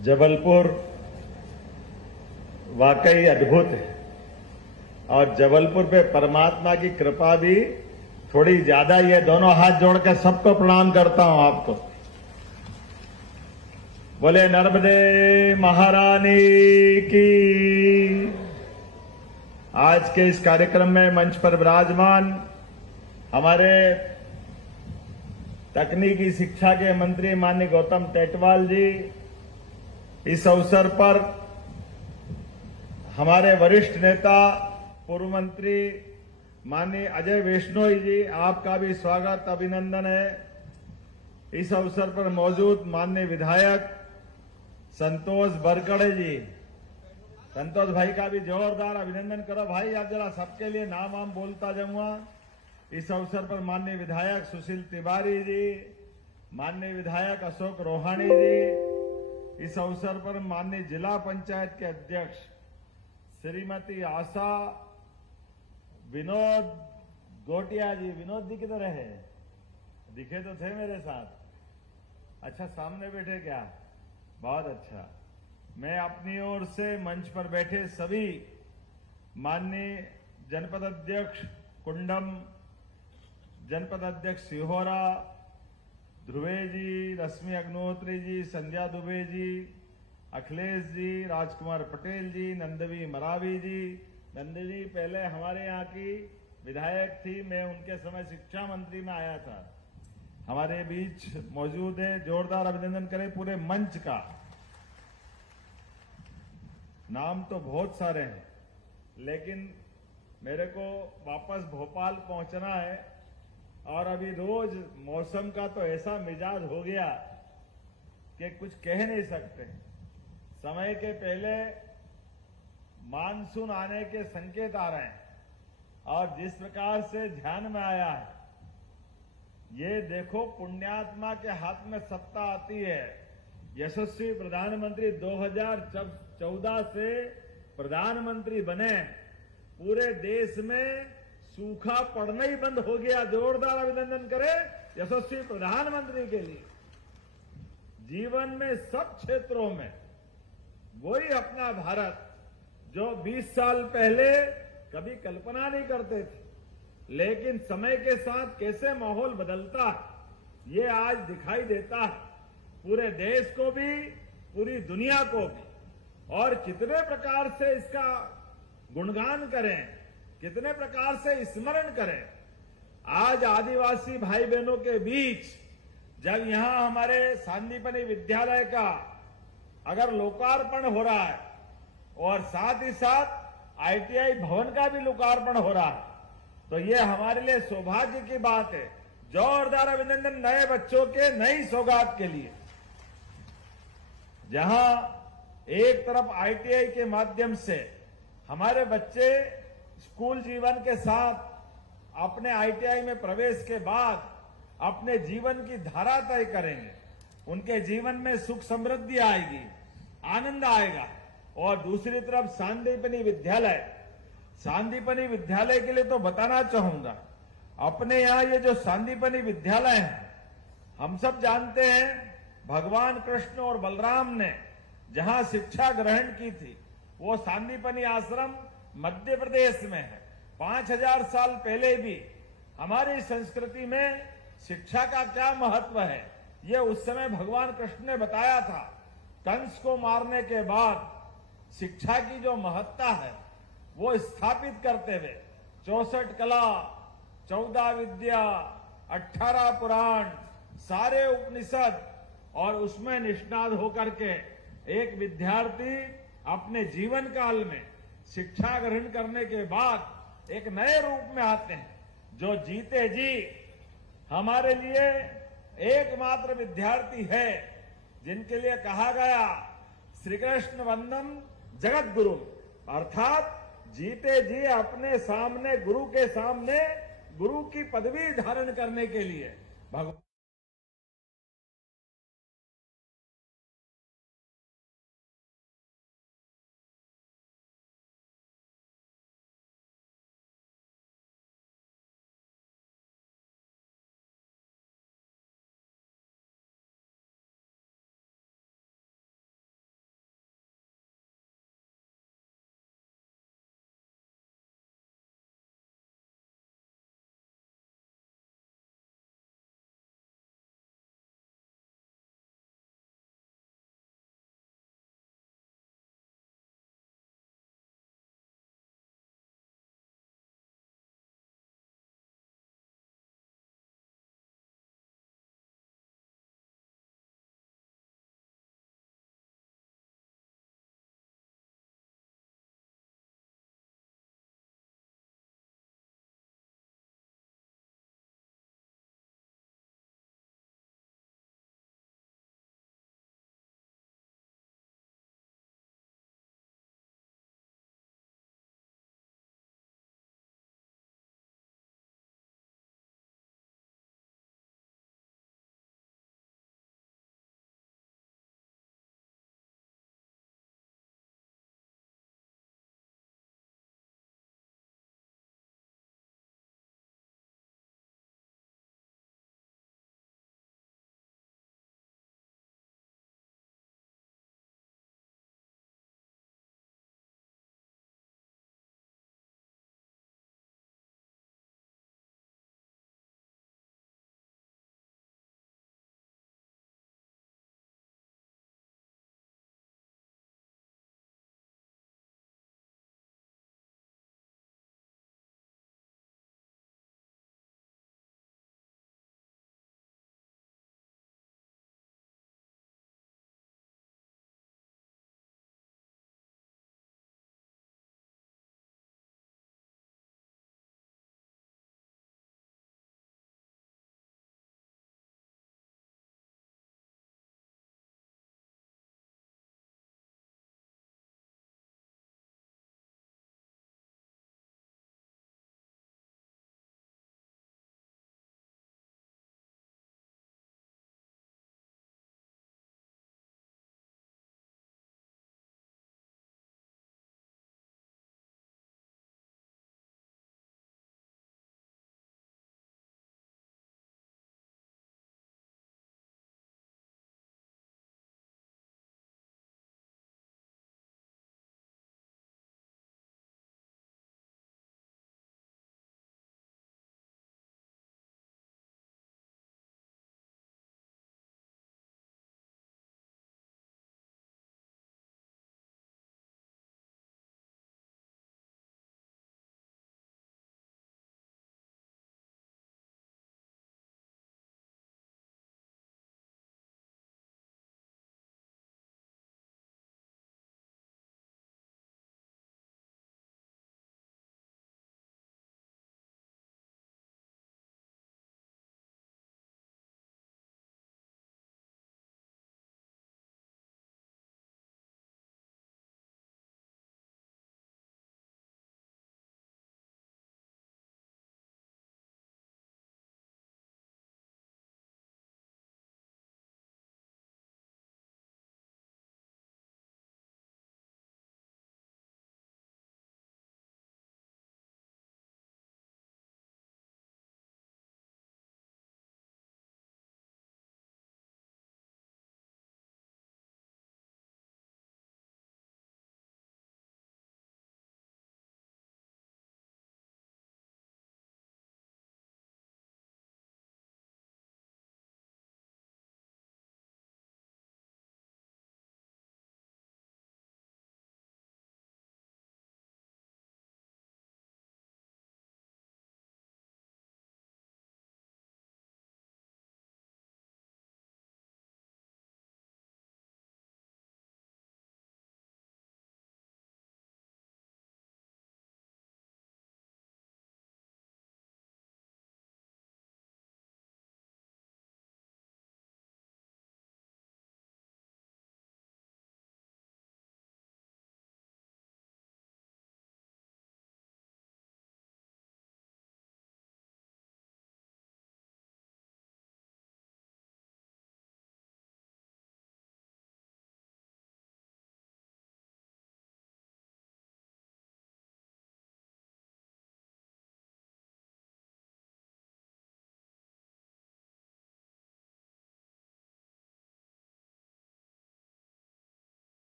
जबलपुर वाकई अद्भुत है और जबलपुर पे परमात्मा की कृपा भी थोड़ी ज्यादा ही है। दोनों हाथ जोड़ के सबको प्रणाम करता हूं आपको। बोले नर्मदे महारानी की। आज के इस कार्यक्रम में मंच पर विराजमान हमारे तकनीकी शिक्षा के मंत्री माननीय गौतम टेटवाल जी, इस अवसर पर हमारे वरिष्ठ नेता पूर्व मंत्री माननीय अजय वैष्णोई जी, आपका भी स्वागत अभिनंदन है। इस अवसर पर मौजूद माननीय विधायक संतोष बरकड़े जी, संतोष भाई का भी जोरदार अभिनंदन करो भाई। आप जरा सबके लिए नाम वाम बोलता जाऊंगा। इस अवसर पर माननीय विधायक सुशील तिवारी जी, माननीय विधायक अशोक रोहाणी जी, इस अवसर पर माननीय जिला पंचायत के अध्यक्ष श्रीमती आशा विनोद गोटिया जी। विनोद जी किधर है? दिखे तो थे मेरे साथ। अच्छा, सामने बैठे क्या? बहुत अच्छा। मैं अपनी ओर से मंच पर बैठे सभी माननीय जनपद अध्यक्ष कुंडम, जनपद अध्यक्ष सिहोरा, ध्रुवे जी, रश्मि अग्नोत्री जी, संध्या दुबे जी, अखिलेश जी, राजकुमार पटेल जी, नंदवी मरावी जी। नंदवी पहले हमारे यहाँ की विधायक थी, मैं उनके समय शिक्षा मंत्री में आया था, हमारे बीच मौजूद है। जोरदार अभिनंदन करें पूरे मंच का। नाम तो बहुत सारे हैं, लेकिन मेरे को वापस भोपाल पहुंचना है और अभी रोज मौसम का तो ऐसा मिजाज हो गया कि कुछ कह नहीं सकते। समय के पहले मानसून आने के संकेत आ रहे हैं और जिस प्रकार से ध्यान में आया है, ये देखो पुण्यात्मा के हाथ में सत्ता आती है। यशस्वी प्रधानमंत्री 2014 से प्रधानमंत्री बने, पूरे देश में सूखा पड़ना ही बंद हो गया। जोरदार अभिनंदन करें यशस्वी प्रधानमंत्री के लिए। जीवन में सब क्षेत्रों में वही अपना भारत जो 20 साल पहले कभी कल्पना नहीं करते थे, लेकिन समय के साथ कैसे माहौल बदलता है ये आज दिखाई देता है, पूरे देश को भी, पूरी दुनिया को भी। और कितने प्रकार से इसका गुणगान करें, कितने प्रकार से स्मरण करें। आज आदिवासी भाई बहनों के बीच जब यहां हमारे सांदीपनि विद्यालय का अगर लोकार्पण हो रहा है और साथ ही साथ आईटीआई भवन का भी लोकार्पण हो रहा है, तो ये हमारे लिए सौभाग्य की बात है। जोरदार अभिनंदन नए बच्चों के नई सौगात के लिए। जहां एक तरफ आईटीआई के माध्यम से हमारे बच्चे स्कूल जीवन के साथ अपने आईटीआई में प्रवेश के बाद अपने जीवन की धारा तय करेंगे, उनके जीवन में सुख समृद्धि आएगी, आनंद आएगा। और दूसरी तरफ सांदीपनि विद्यालय के लिए तो बताना चाहूंगा, अपने यहां ये जो सांदीपनि विद्यालय है, हम सब जानते हैं भगवान कृष्ण और बलराम ने जहां शिक्षा ग्रहण की थी वो सांदीपनि आश्रम मध्य प्रदेश में है। 5000 साल पहले भी हमारी संस्कृति में शिक्षा का क्या महत्व है ये उस समय भगवान कृष्ण ने बताया था। कंस को मारने के बाद शिक्षा की जो महत्ता है वो स्थापित करते हुए 64 कला, 14 विद्या, 18 पुराण, सारे उपनिषद और उसमें निष्णात होकर के एक विद्यार्थी अपने जीवन काल में शिक्षा ग्रहण करने के बाद एक नए रूप में आते हैं, जो जीते जी हमारे लिए एकमात्र विद्यार्थी है जिनके लिए कहा गया श्री कृष्ण वंदन जगत गुरु, अर्थात जीते जी अपने सामने गुरु के सामने गुरु की पदवी धारण करने के लिए भगवान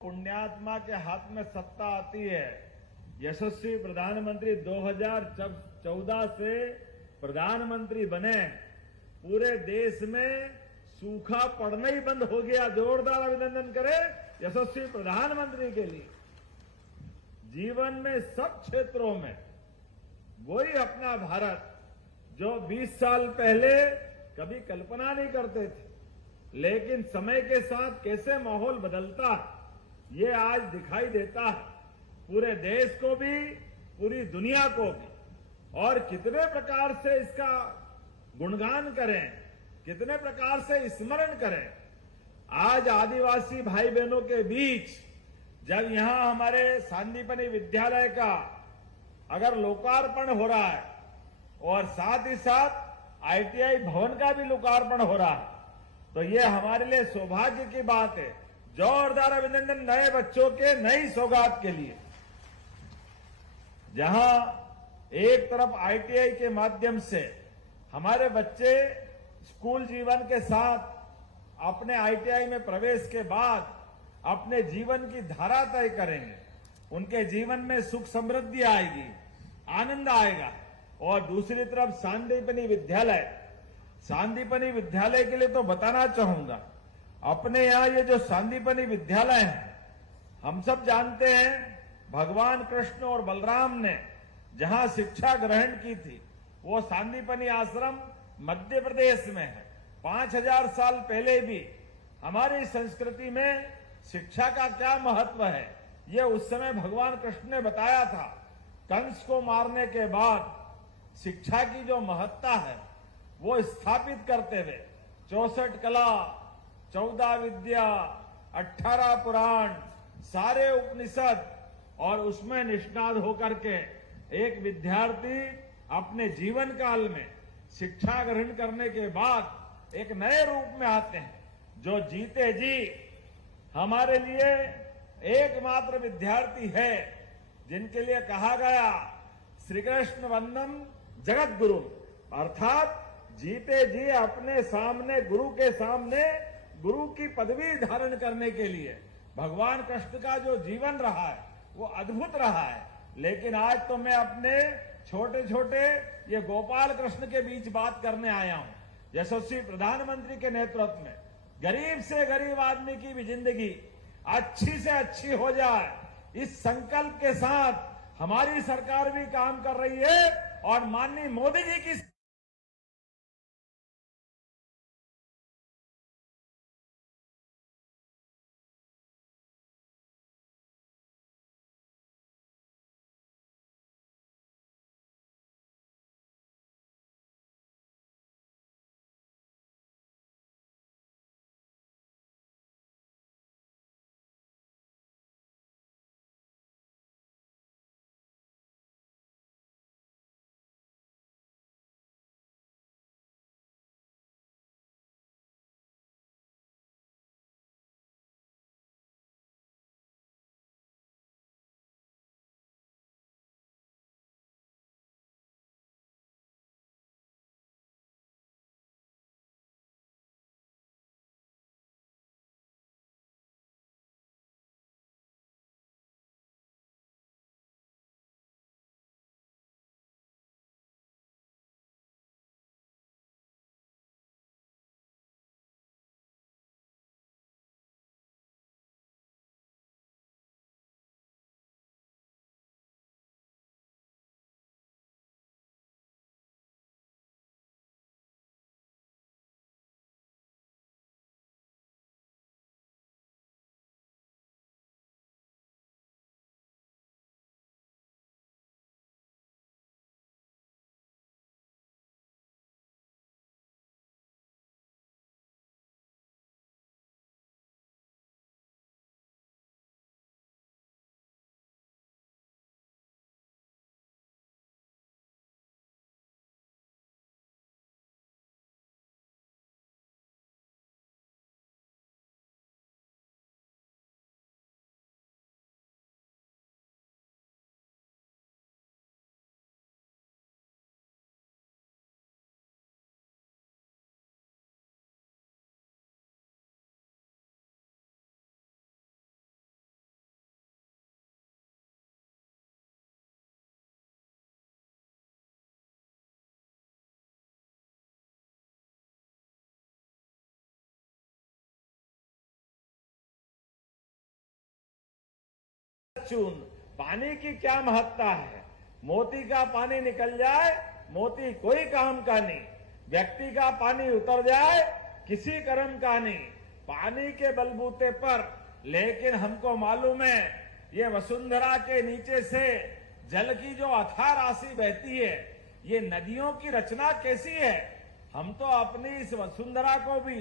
पुण्यात्मा के हाथ में सत्ता आती है। यशस्वी प्रधानमंत्री 2014 से प्रधानमंत्री बने, पूरे देश में सूखा पड़ना ही बंद हो गया। जोरदार अभिनंदन करें यशस्वी प्रधानमंत्री के लिए। जीवन में सब क्षेत्रों में वही अपना भारत जो 20 साल पहले कभी कल्पना नहीं करते थे, लेकिन समय के साथ कैसे माहौल बदलता है ये आज दिखाई देता है, पूरे देश को भी, पूरी दुनिया को भी। और कितने प्रकार से इसका गुणगान करें, कितने प्रकार से स्मरण करें। आज आदिवासी भाई बहनों के बीच जब यहां हमारे सांदीपनि विद्यालय का अगर लोकार्पण हो रहा है और साथ ही साथ आईटीआई भवन का भी लोकार्पण हो रहा है, तो ये हमारे लिए सौभाग्य की बात है। जोरदार अभिनंदन नए बच्चों के नई सौगात के लिए। जहां एक तरफ आईटीआई के माध्यम से हमारे बच्चे स्कूल जीवन के साथ अपने आईटीआई में प्रवेश के बाद अपने जीवन की धारा तय करेंगे, उनके जीवन में सुख समृद्धि आएगी, आनंद आएगा। और दूसरी तरफ सांदीपनि विद्यालय के लिए तो बताना चाहूंगा, अपने यहां ये जो सांदीपनि विद्यालय है, हम सब जानते हैं भगवान कृष्ण और बलराम ने जहां शिक्षा ग्रहण की थी वो सांदीपनि आश्रम मध्य प्रदेश में है। 5000 साल पहले भी हमारी संस्कृति में शिक्षा का क्या महत्व है ये उस समय भगवान कृष्ण ने बताया था। कंस को मारने के बाद शिक्षा की जो महत्ता है वो स्थापित करते हुए 64 कला, 14 विद्या, 18 पुराण, सारे उपनिषद और उसमें निष्णात होकर के एक विद्यार्थी अपने जीवन काल में शिक्षा ग्रहण करने के बाद एक नए रूप में आते हैं, जो जीते जी हमारे लिए एकमात्र विद्यार्थी है जिनके लिए कहा गया श्री कृष्ण वंदन जगत गुरु, अर्थात जीते जी अपने सामने गुरु के सामने गुरु की पदवी धारण करने के लिए भगवान कृष्ण का जो जीवन रहा है वो अद्भुत रहा है। लेकिन आज तो मैं अपने छोटे छोटे ये गोपाल कृष्ण के बीच बात करने आया हूं। यशस्वी प्रधानमंत्री के नेतृत्व में गरीब से गरीब आदमी की भी जिंदगी अच्छी से अच्छी हो जाए, इस संकल्प के साथ हमारी सरकार भी काम कर रही है और माननीय मोदी जी की चून। पानी की क्या महत्ता है। मोती का पानी निकल जाए, मोती कोई काम का नहीं। व्यक्ति का पानी उतर जाए, किसी कर्म का नहीं। पानी के बलबूते पर, लेकिन हमको मालूम है ये वसुंधरा के नीचे से जल की जो अथाह राशि बहती है, ये नदियों की रचना कैसी है। हम तो अपनी इस वसुंधरा को भी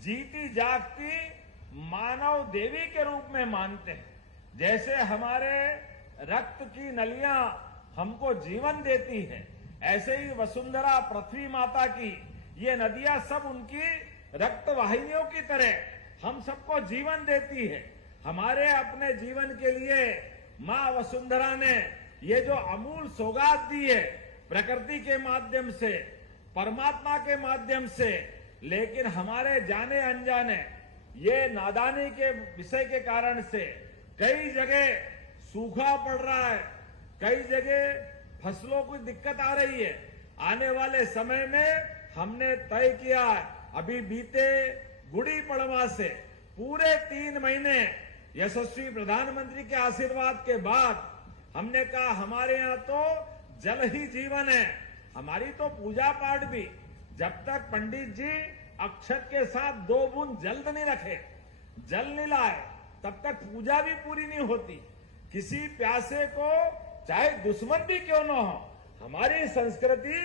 जीती जागती मानव देवी के रूप में मानते हैं। जैसे हमारे रक्त की नलियां हमको जीवन देती है, ऐसे ही वसुंधरा पृथ्वी माता की ये नदियां सब उनकी रक्त वाहिनियों की तरह हम सबको जीवन देती है। हमारे अपने जीवन के लिए मां वसुंधरा ने ये जो अमूल सौगात दी है, प्रकृति के माध्यम से, परमात्मा के माध्यम से, लेकिन हमारे जाने अनजाने ये नादानी के विषय के कारण से कई जगह सूखा पड़ रहा है, कई जगह फसलों की दिक्कत आ रही है। आने वाले समय में हमने तय किया, अभी बीते गुड़ी पड़वा से पूरे 3 महीने यशस्वी प्रधानमंत्री के आशीर्वाद के बाद हमने कहा हमारे यहाँ तो जल ही जीवन है। हमारी तो पूजा पाठ भी, जब तक पंडित जी अक्षत के साथ 2 बूंद जल नहीं रखे, जल नहीं लाए, तब तक पूजा भी पूरी नहीं होती। किसी प्यासे को चाहे दुश्मन भी क्यों न हो, हमारी संस्कृति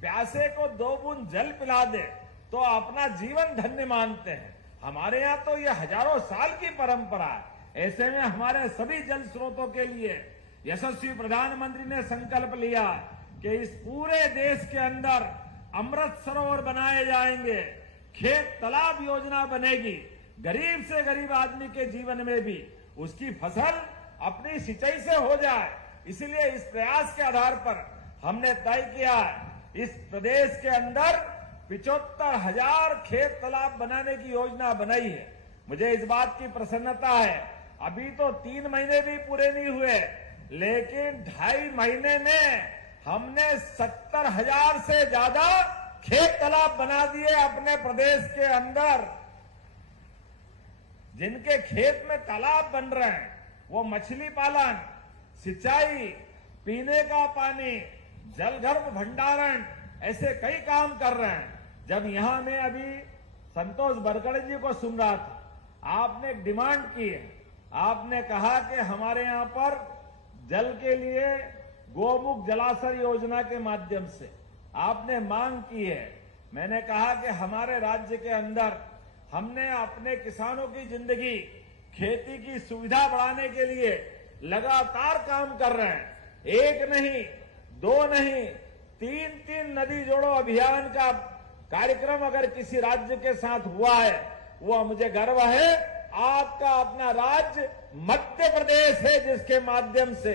प्यासे को 2 बूंद जल पिला दे तो अपना जीवन धन्य मानते हैं। हमारे यहाँ तो ये हजारों साल की परंपरा है। ऐसे में हमारे सभी जल स्रोतों के लिए यशस्वी प्रधानमंत्री ने संकल्प लिया कि इस पूरे देश के अंदर अमृत सरोवर बनाए जाएंगे, खेत तालाब योजना बनेगी, गरीब से गरीब आदमी के जीवन में भी उसकी फसल अपनी सिंचाई से हो जाए। इसलिए इस प्रयास के आधार पर हमने तय किया इस प्रदेश के अंदर 75,000 खेत तालाब बनाने की योजना बनाई है। मुझे इस बात की प्रसन्नता है, अभी तो 3 महीने भी पूरे नहीं हुए, लेकिन 2.5 महीने में हमने 70,000 से ज्यादा खेत तालाब बना दिए अपने प्रदेश के अंदर। जिनके खेत में तालाब बन रहे हैं वो मछली पालन, सिंचाई, पीने का पानी, जलगर्भ भंडारण, ऐसे कई काम कर रहे हैं। जब यहां मैं अभी संतोष बरगड़ जी को सुन रहा था, आपने एक डिमांड की है, आपने कहा कि हमारे यहां पर जल के लिए गोमुख जलाशय योजना के माध्यम से आपने मांग की है। मैंने कहा कि हमारे राज्य के अंदर हमने अपने किसानों की जिंदगी, खेती की सुविधा बढ़ाने के लिए लगातार काम कर रहे हैं। 1 नहीं, 2 नहीं, 3 नदी जोड़ो अभियान का कार्यक्रम अगर किसी राज्य के साथ हुआ है, वो मुझे गर्व है। आपका अपना राज्य मध्य प्रदेश है, जिसके माध्यम से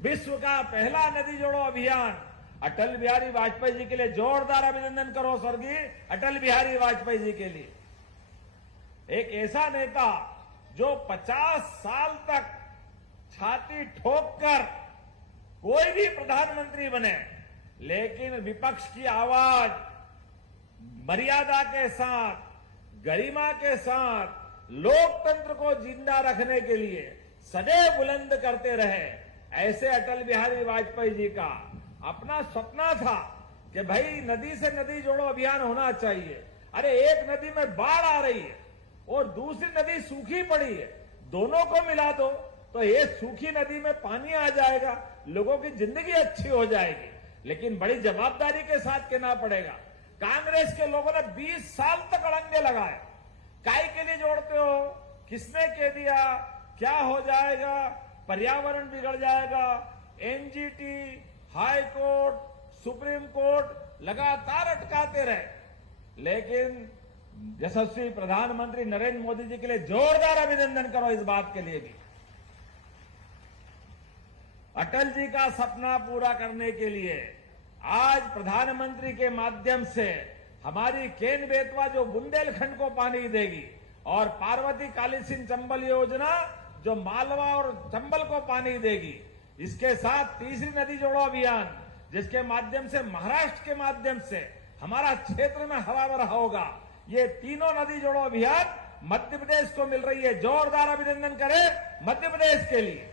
विश्व का पहला नदी जोड़ो अभियान अटल बिहारी वाजपेयी जी के लिए जोरदार अभिनंदन करो स्वर्गीय अटल बिहारी वाजपेयी जी के लिए। एक ऐसा नेता जो 50 साल तक छाती ठोककर कोई भी प्रधानमंत्री बने, लेकिन विपक्ष की आवाज मर्यादा के साथ, गरिमा के साथ लोकतंत्र को जिंदा रखने के लिए सदैव बुलंद करते रहे। ऐसे अटल बिहारी वाजपेयी जी का अपना सपना था कि भाई नदी से नदी जोड़ो अभियान होना चाहिए। अरे एक नदी में बाढ़ आ रही है और दूसरी नदी सूखी पड़ी है, दोनों को मिला दो तो ये सूखी नदी में पानी आ जाएगा, लोगों की जिंदगी अच्छी हो जाएगी। लेकिन बड़ी जवाबदारी के साथ कहना पड़ेगा, कांग्रेस के लोगों ने 20 साल तक अड़ंगे लगाए। काय के लिए जोड़ते हो, किसने कह दिया, क्या हो जाएगा, पर्यावरण बिगड़ जाएगा। NGT, high court, supreme court लगातार अटकाते रहे, लेकिन यशस्वी प्रधानमंत्री नरेंद्र मोदी जी के लिए जोरदार अभिनंदन करो इस बात के लिए भी। अटल जी का सपना पूरा करने के लिए आज प्रधानमंत्री के माध्यम से हमारी केन बेतवा जो बुंदेलखंड को पानी देगी, और पार्वती काली सिंह चंबल योजना जो मालवा और चंबल को पानी देगी, इसके साथ तीसरी नदी जोड़ो अभियान जिसके माध्यम से महाराष्ट्र के माध्यम से हमारा क्षेत्र में हवा भरा होगा। ये तीनों नदी जोड़ो अभियान मध्य प्रदेश को मिल रही है। जोरदार अभिनंदन करें मध्य प्रदेश के लिए।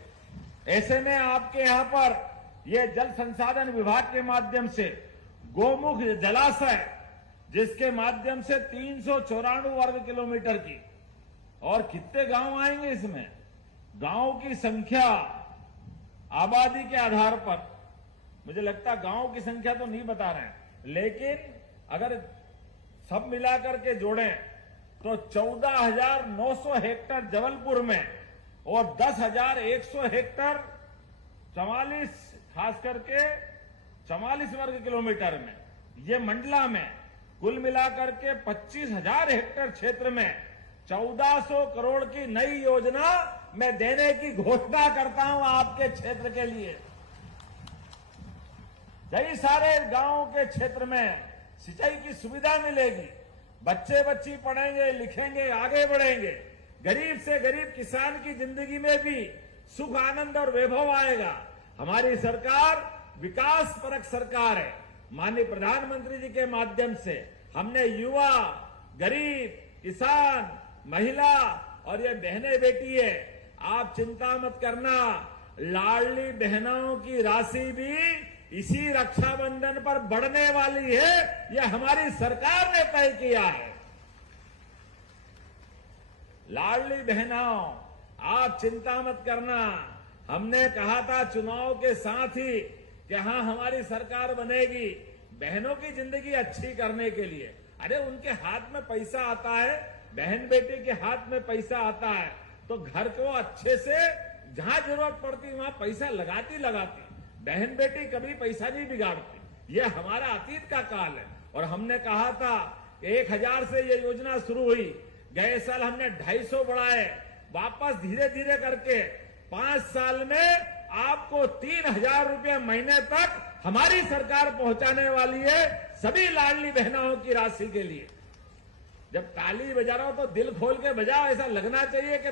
ऐसे में आपके यहां पर ये जल संसाधन विभाग के माध्यम से गोमुख जलाशय, जिसके माध्यम से 394 वर्ग किलोमीटर की, और कितने गांव आएंगे इसमें, गांव की संख्या आबादी के आधार पर, मुझे लगता है गांव की संख्या तो नहीं बता रहे हैं, लेकिन अगर सब मिलाकर के जोड़ें तो 14,900 हेक्टेयर जबलपुर में और 10,100 हेक्टेयर 44, खास करके 44 वर्ग किलोमीटर में, ये मंडला में, कुल मिलाकर के 25,000 हेक्टेयर क्षेत्र में 1400 करोड़ की नई योजना मैं देने की घोषणा करता हूं आपके क्षेत्र के लिए। कई सारे गांवों के क्षेत्र में सिंचाई की सुविधा मिलेगी, बच्चे बच्ची पढ़ेंगे लिखेंगे आगे बढ़ेंगे, गरीब से गरीब किसान की जिंदगी में भी सुख आनंद और वैभव आएगा। हमारी सरकार विकास परक सरकार है। माननीय प्रधानमंत्री जी के माध्यम से हमने युवा, गरीब, किसान, महिला और ये बहनें बेटी है, आप चिंता मत करना, लाडली बहनों की राशि भी इसी रक्षाबंधन पर बढ़ने वाली है। यह हमारी सरकार ने तय किया है। लाडली बहनों, आप चिंता मत करना। हमने कहा था चुनाव के साथ ही कि हाँ हमारी सरकार बनेगी बहनों की जिंदगी अच्छी करने के लिए। अरे उनके हाथ में पैसा आता है, बहन बेटी के हाथ में पैसा आता है तो घर को अच्छे से जहां जरूरत पड़ती वहां पैसा लगाती। बहन बेटी कभी पैसा नहीं बिगाड़ती। ये हमारा अतीत का काल है। और हमने कहा था 1,000 से ये योजना शुरू हुई, गए साल हमने 250 बढ़ाए, वापस धीरे धीरे करके 5 साल में आपको 3,000 रुपये महीने तक हमारी सरकार पहुंचाने वाली है सभी लाडली बहनों की राशि के लिए। जब ताली बजा रहा हो तो दिल खोल के बजाओ, ऐसा लगना चाहिए कि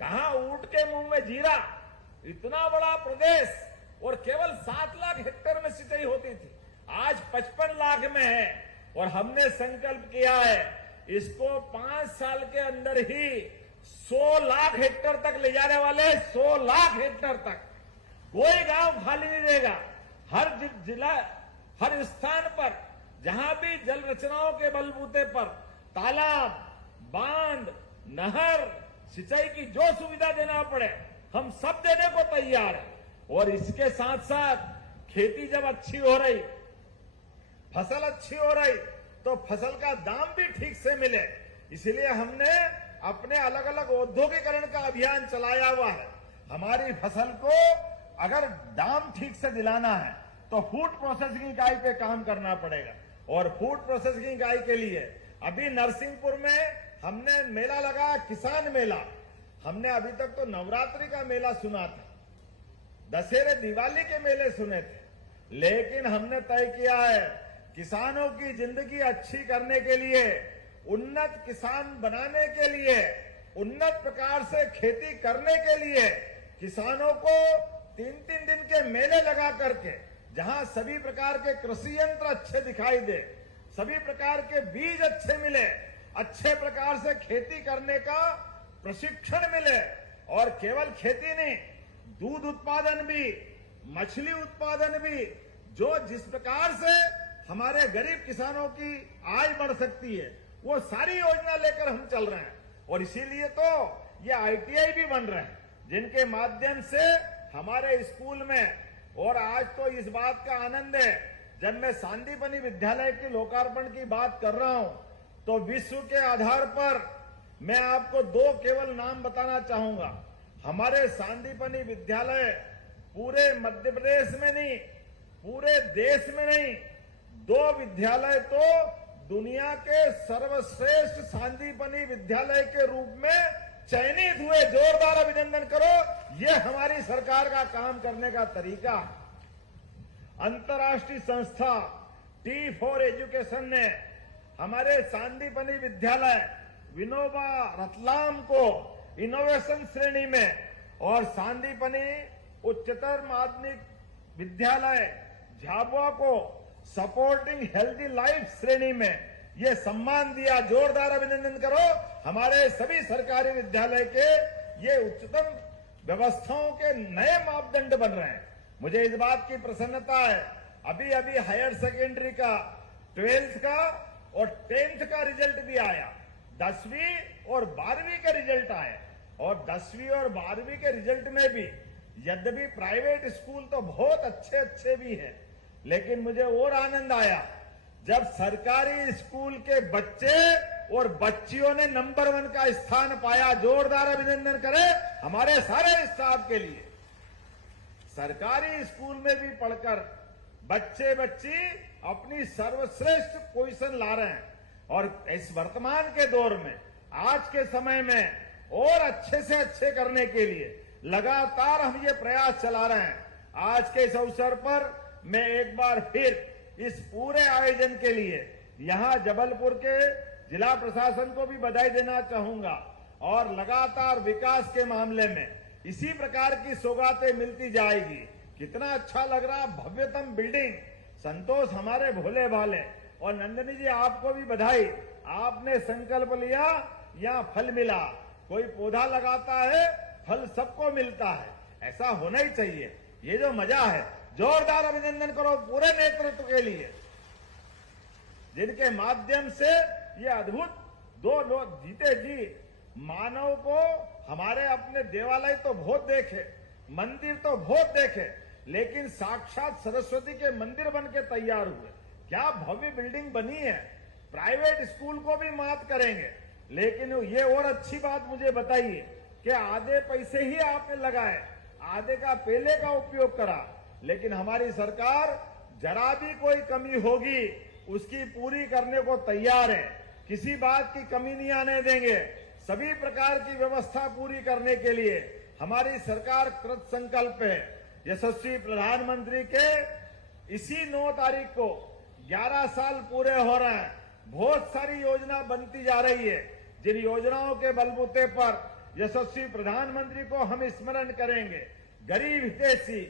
कहां ऊंट के मुंह में जीरा। इतना बड़ा प्रदेश और केवल 7 लाख हेक्टेयर में सिंचाई होती थी, आज 55 लाख में है। और हमने संकल्प किया है इसको 5 साल के अंदर ही 100 लाख हेक्टेयर तक ले जाने वाले। 100 लाख हेक्टेयर तक कोई गांव खाली नहीं रहेगा। हर जिला, हर स्थान पर जहां भी जल रचनाओं के बलबूते पर तालाब, बांध, नहर, सिंचाई की जो सुविधा देना पड़े हम सब देने को तैयार है। और इसके साथ साथ खेती जब अच्छी हो रही, फसल अच्छी हो रही तो फसल का दाम भी ठीक से मिले, इसलिए हमने अपने अलग अलग औद्योगिकरण का अभियान चलाया हुआ है। हमारी फसल को अगर दाम ठीक से दिलाना है तो फूड प्रोसेसिंग इकाई पे काम करना पड़ेगा। और फूड प्रोसेसिंग इकाई के लिए अभी नरसिंहपुर में हमने मेला लगा, किसान मेला। हमने अभी तक तो नवरात्रि का मेला सुना था, दशहरे दिवाली के मेले सुने थे, लेकिन हमने तय किया है किसानों की जिंदगी अच्छी करने के लिए, उन्नत किसान बनाने के लिए, उन्नत प्रकार से खेती करने के लिए किसानों को 3-3 दिन के मेले लगा करके, जहां सभी प्रकार के कृषि यंत्र अच्छे दिखाई दे, सभी प्रकार के बीज अच्छे मिले, अच्छे प्रकार से खेती करने का प्रशिक्षण मिले, और केवल खेती नहीं, दूध उत्पादन भी, मछली उत्पादन भी, जो जिस प्रकार से हमारे गरीब किसानों की आय बढ़ सकती है, वो सारी योजना लेकर हम चल रहे हैं। और इसीलिए तो ये ITI भी बन रहे हैं, जिनके माध्यम से हमारे स्कूल में, और आज तो इस बात का आनंद है, जब मैं सांदीपनि विद्यालय के लोकार्पण की बात कर रहा हूं, तो विश्व के आधार पर मैं आपको 2 केवल नाम बताना चाहूंगा। हमारे सांदीपनि विद्यालय पूरे मध्य प्रदेश में नहीं, पूरे देश में नहीं, 2 विद्यालय तो दुनिया के सर्वश्रेष्ठ सांदीपनि विद्यालय के रूप में चयनित हुए। जोरदार अभिनंदन करो, ये हमारी सरकार का काम करने का तरीका है। अंतर्राष्ट्रीय संस्था T4 एजुकेशन ने हमारे सांदीपनि विद्यालय विनोबा रतलाम को इनोवेशन श्रेणी में, और सांदीपनि उच्चतर माध्यमिक विद्यालय झाबुआ को सपोर्टिंग हेल्दी लाइफ श्रेणी में ये सम्मान दिया। जोरदार अभिनंदन करो, हमारे सभी सरकारी विद्यालय के ये उच्चतम व्यवस्थाओं के नए मापदंड बन रहे हैं। मुझे इस बात की प्रसन्नता है, अभी अभी हायर सेकेंडरी का, 12th का और 10th का रिजल्ट भी आया, 10वीं और 12वीं के रिजल्ट आए, और 10वीं और 12वीं के रिजल्ट में भी यद्यपि प्राइवेट स्कूल तो बहुत अच्छे अच्छे भी हैं, लेकिन मुझे और आनंद आया जब सरकारी स्कूल के बच्चे और बच्चियों ने नंबर 1 का स्थान पाया। जोरदार अभिनंदन करें हमारे सारे स्टाफ के लिए। सरकारी स्कूल में भी पढ़कर बच्चे बच्ची अपनी सर्वश्रेष्ठ पोजीशन ला रहे हैं, और इस वर्तमान के दौर में, आज के समय में और अच्छे से अच्छे करने के लिए लगातार हम ये प्रयास चला रहे हैं। आज के इस अवसर पर मैं एक बार फिर इस पूरे आयोजन के लिए यहां जबलपुर के जिला प्रशासन को भी बधाई देना चाहूंगा, और लगातार विकास के मामले में इसी प्रकार की सौगातें मिलती जाएगी। कितना अच्छा लग रहा, भव्यतम बिल्डिंग। संतोष हमारे भोले भाले, और नंदनी जी आपको भी बधाई, आपने संकल्प लिया, यहाँ फल मिला। कोई पौधा लगाता है, फल सबको मिलता है, ऐसा होना ही चाहिए। ये जो मजा है, जोरदार अभिनंदन करो पूरे नेतृत्व के लिए, जिनके माध्यम से ये अद्भुत 2 लोग जीते जी। मानव को हमारे अपने देवालय तो बहुत देखे, मंदिर तो बहुत देखे, लेकिन साक्षात सरस्वती के मंदिर बन के तैयार हुए। क्या भव्य बिल्डिंग बनी है। प्राइवेट स्कूल को भी मात करेंगे, लेकिन ये और अच्छी बात मुझे बताइए कि आधे पैसे ही आपने लगाए, आधे का पहले का उपयोग करा, लेकिन हमारी सरकार जरा भी कोई कमी होगी उसकी पूरी करने को तैयार है। किसी बात की कमी नहीं आने देंगे। सभी प्रकार की व्यवस्था पूरी करने के लिए हमारी सरकार कृत संकल्प है। यशस्वी प्रधानमंत्री के इसी 9 तारीख को 11 साल पूरे हो रहे हैं। बहुत सारी योजना बनती जा रही है, जिन योजनाओं के बलबूते पर यशस्वी प्रधानमंत्री को हम स्मरण करेंगे। गरीब हितैषी,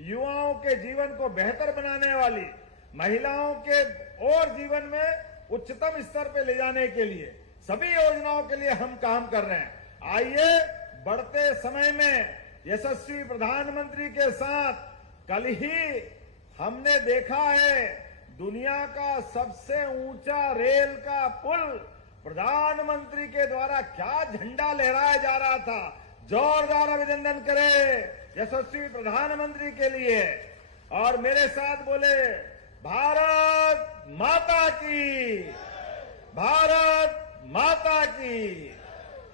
युवाओं के जीवन को बेहतर बनाने वाली, महिलाओं के और जीवन में उच्चतम स्तर पे ले जाने के लिए सभी योजनाओं के लिए हम काम कर रहे हैं। आइए बढ़ते समय में यशस्वी प्रधानमंत्री के साथ कल ही हमने देखा है दुनिया का सबसे ऊंचा रेल का पुल प्रधानमंत्री के द्वारा क्या झंडा लहराया जा रहा था। जोरदार अभिनंदन करें यशस्वी प्रधानमंत्री के लिए। और मेरे साथ बोले भारत माता की, भारत माता की।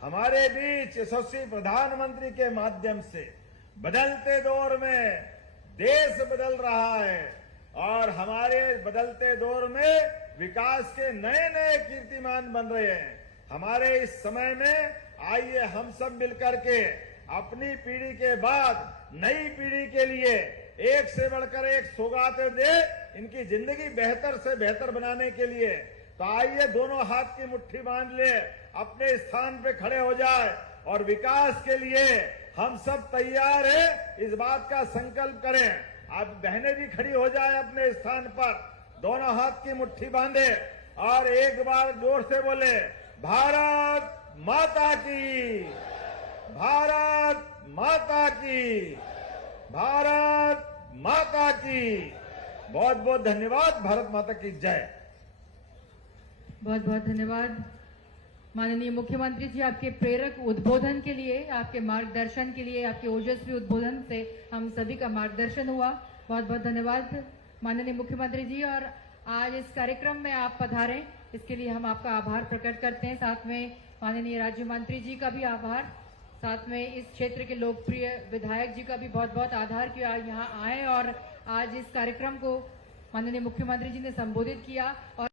हमारे बीच यशस्वी प्रधानमंत्री के माध्यम से बदलते दौर में देश बदल रहा है, और हमारे बदलते दौर में विकास के नए नए कीर्तिमान बन रहे हैं। हमारे इस समय में आइए हम सब मिलकर के अपनी पीढ़ी के बाद नई पीढ़ी के लिए एक से बढ़कर एक सौगातें दे इनकी जिंदगी बेहतर से बेहतर बनाने के लिए। तो आइए दोनों हाथ की मुट्ठी बांध ले, अपने स्थान पे खड़े हो जाए और विकास के लिए हम सब तैयार हैं, इस बात का संकल्प करें। आप बहनें भी खड़ी हो जाए अपने स्थान पर, दोनों हाथ की मुट्ठी बांधे और एक बार जोर से बोले, भारत माता की, भारत माता की, भारत माता की। बहुत बहुत धन्यवाद। भारत माता की जय। बहुत बहुत धन्यवाद माननीय मुख्यमंत्री जी, आपके प्रेरक उद्बोधन के लिए, आपके मार्गदर्शन के लिए, आपके ओजस्वी उद्बोधन से हम सभी का मार्गदर्शन हुआ। बहुत बहुत धन्यवाद माननीय मुख्यमंत्री जी। और आज इस कार्यक्रम में आप पधारें, इसके लिए हम आपका आभार प्रकट करते हैं। साथ में माननीय राज्य मंत्री जी का भी आभार, साथ में इस क्षेत्र के लोकप्रिय विधायक जी का भी बहुत बहुत आभार कि आज यहाँ आए और आज इस कार्यक्रम को माननीय मुख्यमंत्री जी ने संबोधित किया। और